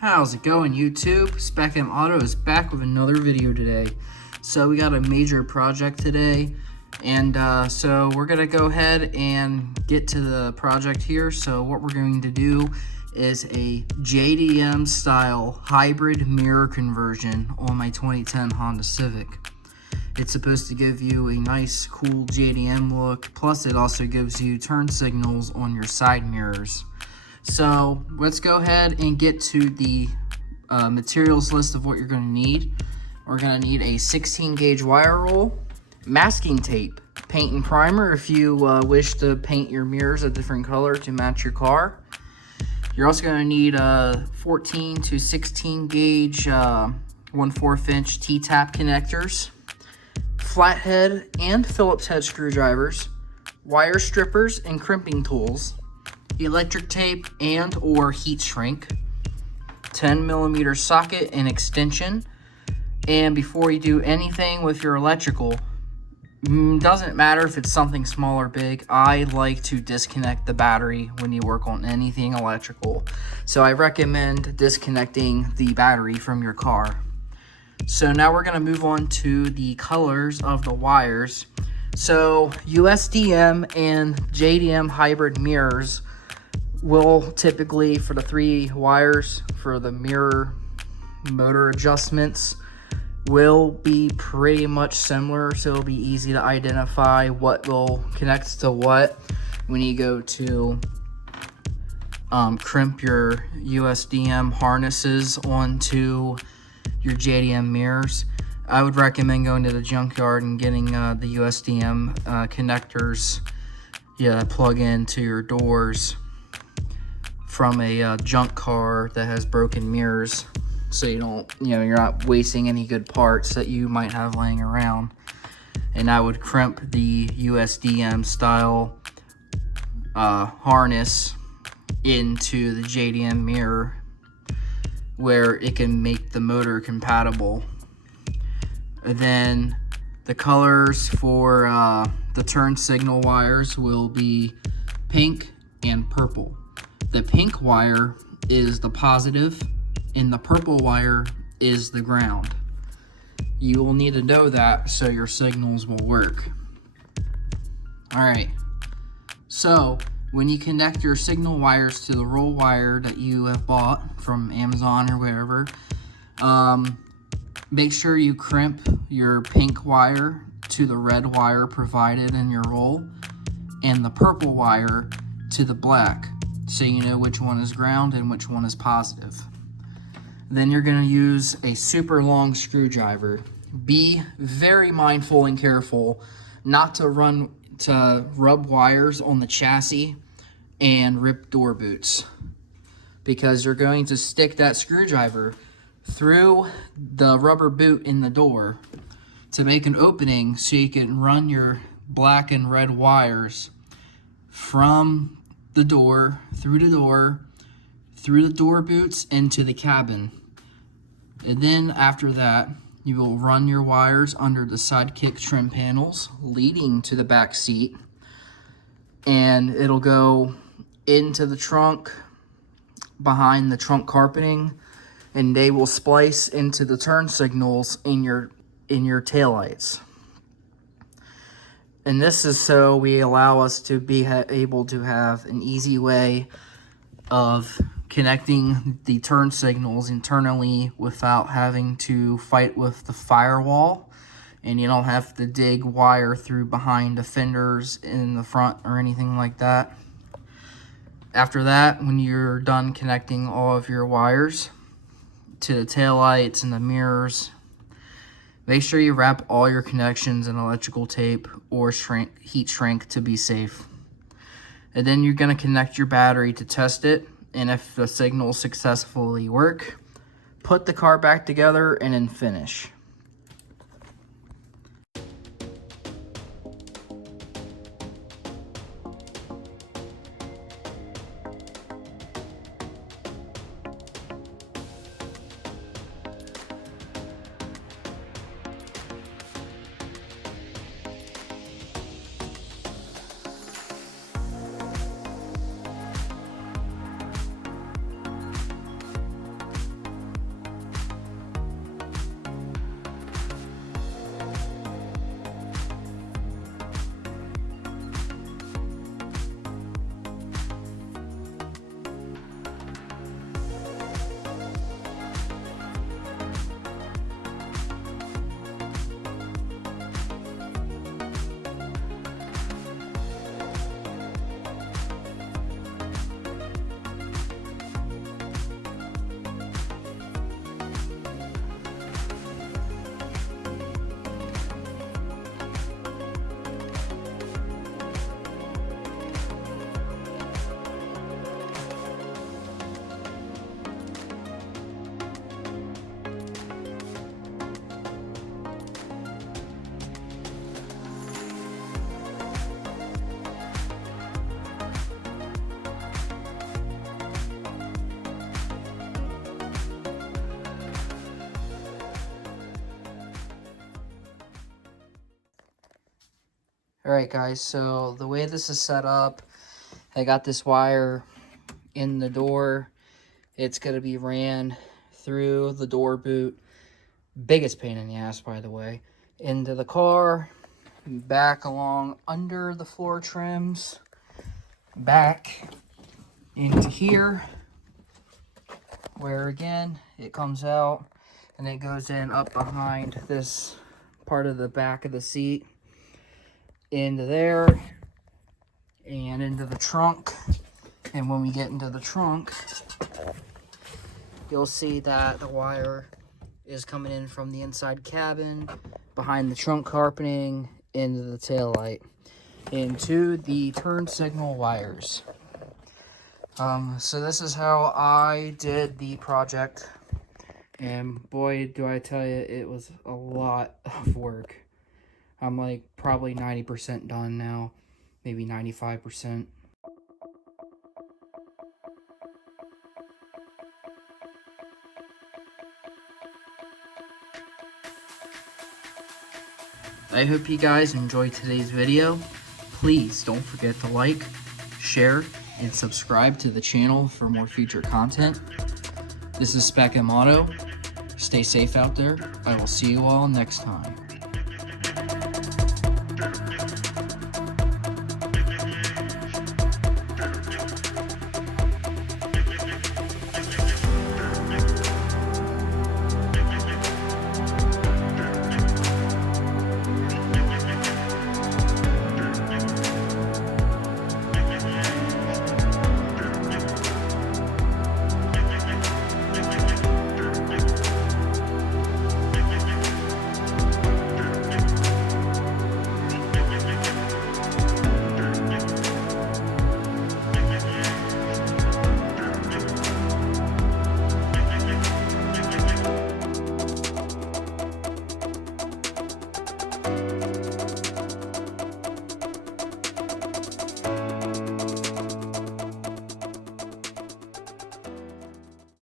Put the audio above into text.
How's it going, YouTube? Spec M Auto is back with another video today. So we got a major project today, and so we're gonna go ahead and get to the project here. So what we're going to do is a JDM style hybrid mirror conversion on my 2010 Honda Civic. It's supposed to give you a nice, cool JDM look, plus it also gives you turn signals on your side mirrors. So let's go ahead and get to the materials list of what you're going to need. We're going to need a 16 gauge wire roll, masking tape, paint and primer if you wish to paint your mirrors a different color to match your car. You're also going to need 14 to 16 gauge 1/4 inch T-tap connectors, flathead and Phillips head screwdrivers, wire strippers and crimping tools, electric tape and or heat shrink, 10mm socket and extension. And before you do anything with your electrical, doesn't matter if it's something small or big, I like to disconnect the battery when you work on anything electrical. So I recommend disconnecting the battery from your car. So now we're going to move on to the colors of the wires. So USDM and JDM hybrid mirrors will typically, for the 3 wires for the mirror motor adjustments, will be pretty much similar, so it'll be easy to identify what will connect to what when you go to crimp your USDM harnesses onto your JDM mirrors. I would recommend going to the junkyard and getting the USDM connectors plug into your doors from a junk car that has broken mirrors, so you don't, you're not wasting any good parts that you might have laying around. And I would crimp the USDM style harness into the JDM mirror where it can make the motor compatible. And then the colors for the turn signal wires will be pink and purple. The pink wire is the positive and the purple wire is the ground. You will need to know that so your signals will work. Alright, so when you connect your signal wires to the roll wire that you have bought from Amazon or wherever, make sure you crimp your pink wire to the red wire provided in your roll and the purple wire to the black, so you know which one is ground and which one is positive. Then you're going to use a super long screwdriver. Be very mindful and careful not to rub wires on the chassis and rip door boots, because you're going to stick that screwdriver through the rubber boot in the door to make an opening so you can run your black and red wires from the door, through the door boots into the cabin. And then after that, you will run your wires under the sidekick trim panels leading to the back seat, and it'll go into the trunk behind the trunk carpeting, and they will splice into the turn signals in your taillights. And this is so we allow us to be able to have an easy way of connecting the turn signals internally without having to fight with the firewall, and you don't have to dig wire through behind the fenders in the front or anything like that. After that, when you're done connecting all of your wires to the taillights and the mirrors, make sure you wrap all your connections in electrical tape or heat shrink to be safe. And then you're going to connect your battery to test it, and if the signals successfully work, put the car back together and then finish. Alright guys, so the way this is set up, I got this wire in the door. It's going to be ran through the door boot, biggest pain in the ass by the way, into the car, back along under the floor trims, back into here, where again it comes out and it goes in up behind this part of the back of the seat, into there and into the trunk. And when we get into the trunk, you'll see that the wire is coming in from the inside cabin, behind the trunk carpeting, into the taillight, into the turn signal wires. So this is how I did the project, and boy do I tell you, it was a lot of work. I'm like probably 90% done now, maybe 95%. I hope you guys enjoyed today's video. Please don't forget to like, share, and subscribe to the channel for more future content. This is Spec M Auto. Stay safe out there. I will see you all next time.